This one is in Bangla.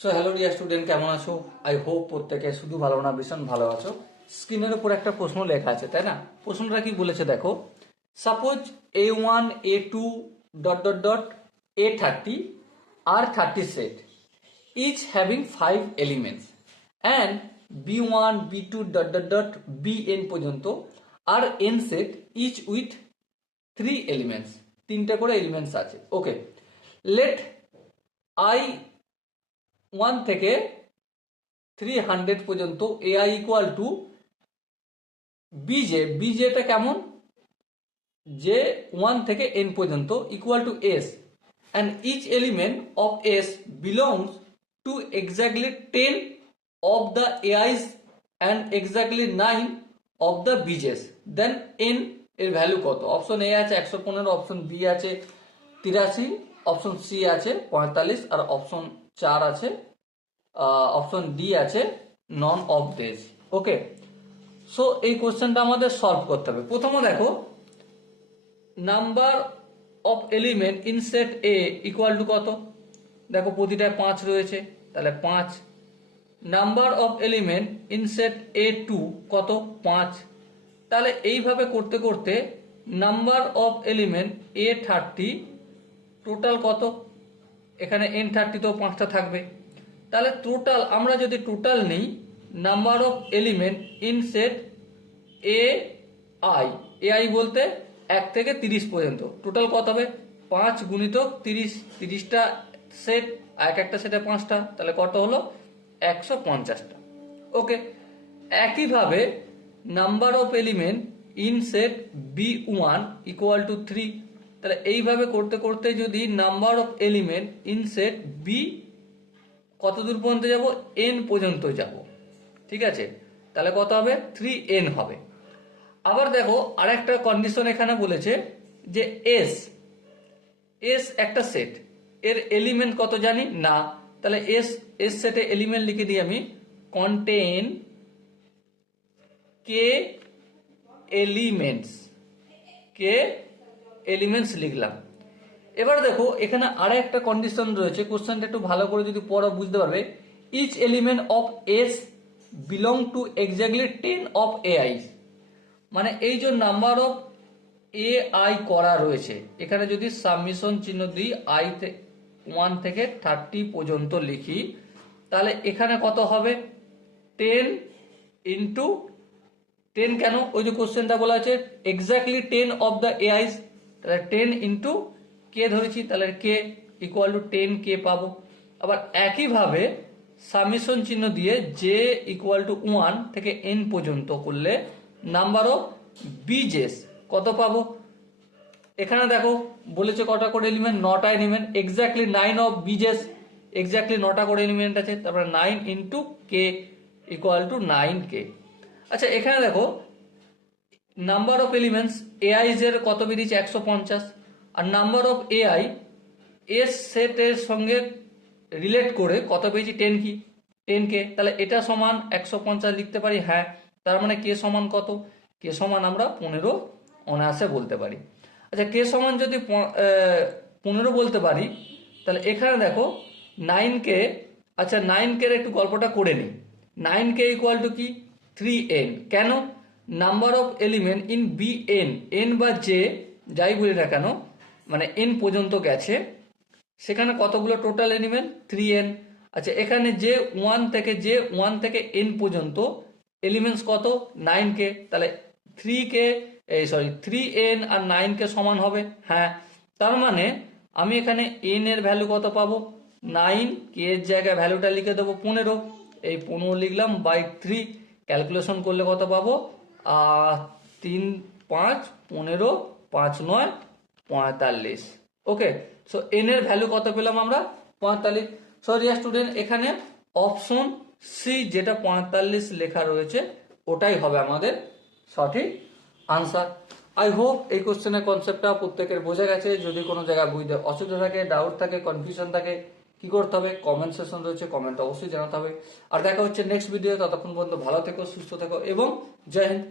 সো হ্যালো ডিয়ার স্টুডেন্ট, কেমন আছো? আই হোপ প্রত্যেকে শুধু ভালো না ভীষণ ভালো আছো। স্ক্রিনের উপর একটা প্রশ্ন লেখা আছে, তাই না? প্রশ্নটা কি বলেছে দেখো। Suppose A1 A2 dot dot dot A30 R30 set each having 5 elements and B1 B2 dot dot dot Bn পর্যন্ত আর n set each with 3 elements, তিনটা করে এলিমেন্টস আছে। ওকে, লেট I 1 থেকে 300 পর্যন্ত AI ইকুয়াল টু বিজেটা কেমন, যে 1 থেকে n পর্যন্ত equal to s and each element of s belongs to exactly 10 of the AIs and exactly 9 of the bj's, then n এর ভ্যালু কত? অপশন এ আছে 115, অপশন বি আছে 83, অপশন সি আছে 45 আর অপশন 4 আছে অপশন ডি আছে none of this. Okay, so এই কোশ্চেনটা আমাদের সলভ করতে হবে। প্রথমে দেখো, number of element in set A equal to কত? দেখো প্রতিটায় 5 রয়েছে, তাহলে 5। Number of element in set A2 কত? 5। তাহলে এইভাবে করতে করতে number of element A30 total কত? এখানে N30 তো 5টা থাকবে, তাহলে টোটাল আমরা যদি টোটাল নিই number of element in set AI বলতে 1 থেকে 30 পর্যন্ত টোটাল কত হবে? 5 গুণিতক 30, 30টা সেট, এক একটা সেটে 5টা, তাহলে কত হলো? 150টা। ওকে, একইভাবে number of element in set B1 equal to 3, তাহলে এইভাবে করতে করতে যদি number of element in set B কত দূর পর্যন্ত যাব? n পর্যন্ত যাব, ঠিক আছে? তাহলে কত হবে? 3n হবে। আবার দেখো আরেকটা কন্ডিশন এখানে বলেছে যে এস একটা সেট, এর এলিমেন্ট কত জানি না, তাহলে এস সেটে এলিমেন্ট লিখে দিই আমি কন্টেন কে এলিমেন্টস লিখলাম। এবার দেখো এখানে আরো একটা কন্ডিশন রয়েছে, কোশ্চেনটা একটু ভালো করে যদি পড়ো বুঝতে পারবে। Each element of S belong to exactly 10 of AI, মানে এই যে নাম্বার অফ AI করা রয়েছে, এখানে যদি সাবমিশন চিহ্ন দিই I 1 থেকে 30 পর্যন্ত লিখি, তাহলে এখানে কত হবে? 10 ইন্টু 10, কেন? ওই যে কোশ্চেনটা বলা আছে এক্স্যাক্টলি 10 অফ দ্য AIs, তাহলে 10 ইন্টু কে ধরেছি, তাহলে কে ইকুয়াল টু 10k পাবো। আবার একইভাবে সামেশন চিহ্ন দিয়ে জে ইকুয়াল টু 1 থেকে n পর্যন্ত করলে নাম্বার অফ বিজেস কত পাবো? এখানে দেখো বলেছে কটা করে এলিমেন্ট? 9টা এলিমেন্ট, এক্স্যাক্টলি 9 অফ বিজেস, এক্স্যাক্টলি 9টা করে এলিমেন্ট আছে, তারপরে 9 into K equal to 9k। আচ্ছা এখানে দেখো নাম্বার অফ এলিমেন্টস AIs এর কত বেরিয়েছে? 150, আর নাম্বার অফ AI এস সেটের সঙ্গে রিলেট করে কত পেয়েছি? 10k। তাহলে এটা সমান 150 লিখতে পারি, হ্যাঁ। তার মানে কে সমান কত? কে সমান আমরা 15 অনায়াসে বলতে পারি। আচ্ছা কে সমান যদি 15 বলতে পারি, তাহলে এখানে দেখো 9k, আচ্ছা 9k এর একটু গল্পটা করে নিই। 9k ইকুয়াল টু কি? 3n। কেন? Number of element in BN, n বা জে যাই বলি না কেন, মানে n পর্যন্ত গেছে, সেখানে কতগুলো টোটাল এলিমেন্ট? 3n। আচ্ছা এখানে যে 1 থেকে n পর্যন্ত এলিমেন্টস কত? 9k, তাহলে 3n আর 9k সমান হবে, হ্যাঁ। তার মানে আমি এখানে n এর ভ্যালু কত পাবো? 9, k এর জায়গায় ভ্যালুটা লিখে দেবো 15, এই 15 লিখলাম বাই 3, ক্যালকুলেশন করলে কত পাবো? 3 5 15, 5 9 45। ওকে, সো n এর ভ্যালু কত পেলাম আমরা? 45। সরি স্টুডেন্ট, এখানে অপশন সি যেটা 45 লেখা রয়েছে ওটাই হবে আমাদের সঠিক আনসার। আই হোপ এই কোশ্চেনের কনসেপ্টটা প্রত্যেকের বোঝা গেছে। যদি কোনো জায়গায় বুঝতে অসুবিধা থাকে, ডাউট থাকে, কনফিউশন থাকে, কি করতে হবে? কমেন্ট সেকশন রয়েছে, কমেন্ট অবশ্যই জানাতে হবে। আর দেখা হচ্ছে নেক্সট ভিডিও, ততক্ষণ পর্যন্ত ভালো থেকো, সুস্থ থেকো এবং জয় হিন্দ।